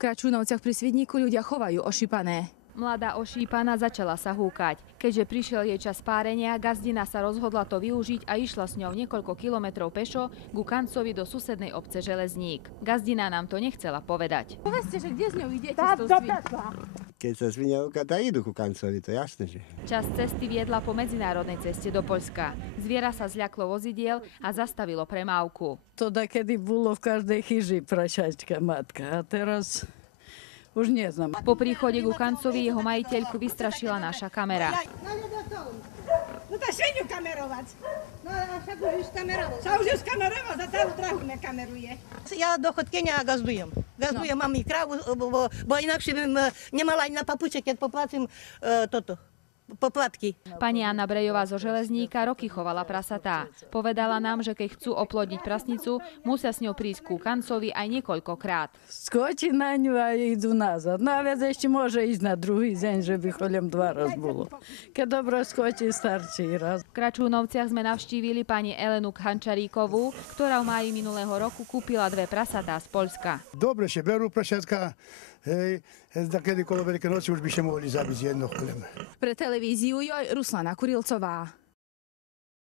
V Kračúnovciach pri Svidníku ľudia chovajú ošípané. Mladá ošípaná začala sa húkať. Keďže prišiel jej čas párenia, gazdina sa rozhodla to využiť a išla s ňou niekoľko kilometrov pešo ku kancovi do susednej obce Železník. Gazdina nám to nechcela povedať. Povedzte, že kde s ňou idete? Keď sa svinia ukladá, idú ku kancovi, to jasné, že. Časť cesty viedla po medzinárodnej ceste do Poľska. Zviera sa zľaklo vozidiel a zastavilo premávku. To dakedy bolo v každej chyži prašačka matka a teraz už neznám. Po príchode ku kancovi jeho majiteľku vystrašila naša kamera. No to šeňu kamerovať. No a však už kameroval. Sa už kameroval, za celú drahu nekameruje. Ja do chodkenia gazdujem. Gazdujem, mám i krávu, bo inakšie bym nemala ani na papuče, keď poplatím poplatky. Pani Anna Brejová zo Železníka roky chovala prasatá. Povedala nám, že keď chcú oplodniť prasnicu, musia s ňou prísť ku kancovi aj niekoľkokrát. Skočí na ňu a idú nazad. No a viac ešte môže ísť na druhý deň, že by choľom 2 raz bolo. Keď dobre skočí, starčí raz. V Kračúnovciach sme navštívili pani Elenu Hančaríkovú, ktorá v máji minulého roku kúpila 2 prasatá z Poľska. Dobre, že berú prašatka. Hej, kedykoľvek Veľké noci už by še mohli zabiť jedno chlem. Pre televíziu Joj Ruslana Kurilcová.